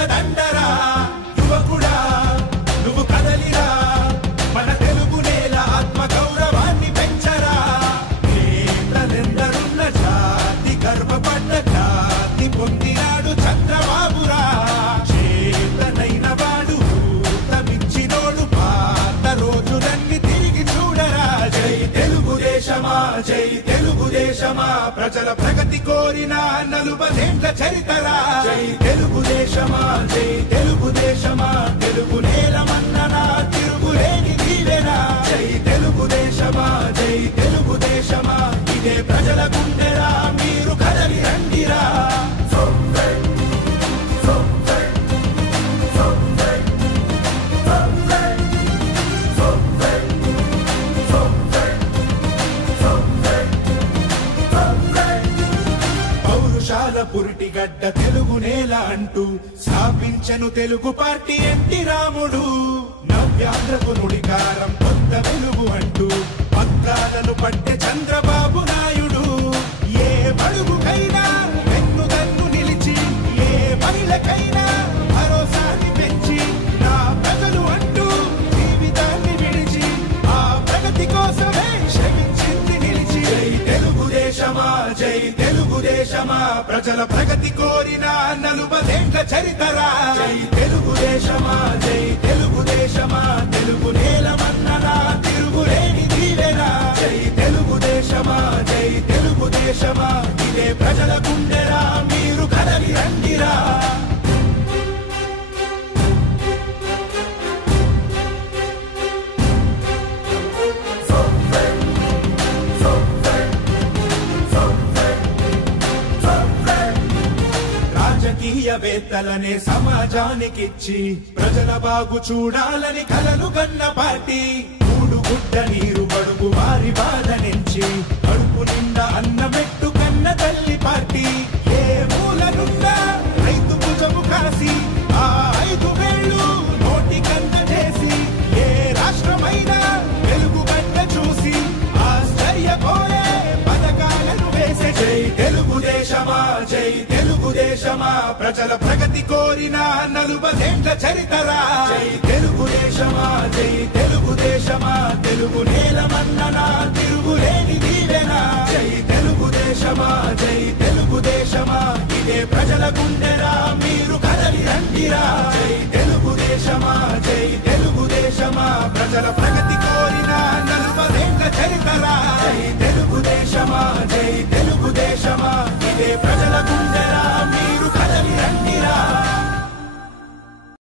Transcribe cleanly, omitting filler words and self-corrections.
అండదండరా యువకుడా నువ్వు కదలిరా మన తెలుగు నేల ఆత్మ గౌరవాన్ని పెంచరా నేతలెందరున్న జాతి గర్వపడ్డ జాతి పొందినాడు చంద్రబాబురా చేతనైన వాడు ఊతమిచ్చినోడు పాత రోజులన్నీ తిరిగి చూడరా జై తెలుగుదేశమా జై తెలుగుదేశమా ప్రజల ప్రగతి కోరిన 40 ఏళ్ల చరితరా జై తెలుగుదేశమా జై తెలుగుదేశమా తెలుగు నేలమన్ననా తిరుగులేని దీవెనా జై తెలుగుదేశమా జై తెలుగుదేశమా ఇదే ప్రజల గుండెరా మీరు కదలి రండిరా పురిటిగడ్డ తెలుగు నేల అంటూ స్థాపించను తెలుగు పార్టీ ఎన్టీ రాముడు నవ్యాంధ్రకు నుడికారం కొత్త వెలుగు అంటూ పత్రాలను పట్టె చంద్రబాబు నాయుడు ఏ బడుగుకైనా వెన్నుదన్ను నిలిచి ఏ మహిళకైనా భరోసాని పెంచి నా ప్రజలు అంటూ జీవితాన్ని విడిచి ఆ ప్రగతి కోసమే శ్రమించింది నిలిచి జై తెలుగుదేశమా జై తెలుగుదేశమా ప్రజల ప్రగతి కోరిన 40 ఏళ్ల చరితరా జై తెలుగుదేశమా జై తెలుగుదేశమా తెలుగు నేలమన్ననా తిరుగులేని దీవెనా జై తెలుగుదేశమా జై తెలుగుదేశమా ఇదే ప్రజల గుండెరా మీరు కదలి రండిరా రాజకీయవేత్తలనే సమాజానికిచ్చి ప్రజల బాగు చూడాలని కలలు కన్న పార్టీ గుడ్డ నీరు బడుగు వారి బాధ నుంచి కడుపు నిండా అన్నమెట్టు కన్న తల్లి పార్టీ ఏ మూలనుండా రైతు భుజము కాసి ఆ 5 వేళ్ళు నోటి కన్న చేసి ఏ రాష్ట్రమైనా వెలుగు గడ్డ చూసి ఆశ్చర్యపోయే పథకాలను వేసే జై తెలుగుదేశమా జై తెలుగుదేశమా ప్రజల ప్రగతి కోరిన 40 ఏళ్ల చరితరా జై తెలుగుదేశమా జై తెలుగుదేశమా తెలుగు నేలమన్ననా తిరుగులేని దీవెనా జై తెలుగుదేశమా జై తెలుగుదేశమా ఇదే ప్రజల గుండెరా మీరు కదలి రండిరా జై తెలుగుదేశమా జై తెలుగుదేశమా ప్రజల ప్రగతి కోరిన 40 ఏళ్ల చరితరా జై తెలుగుదేశమా జై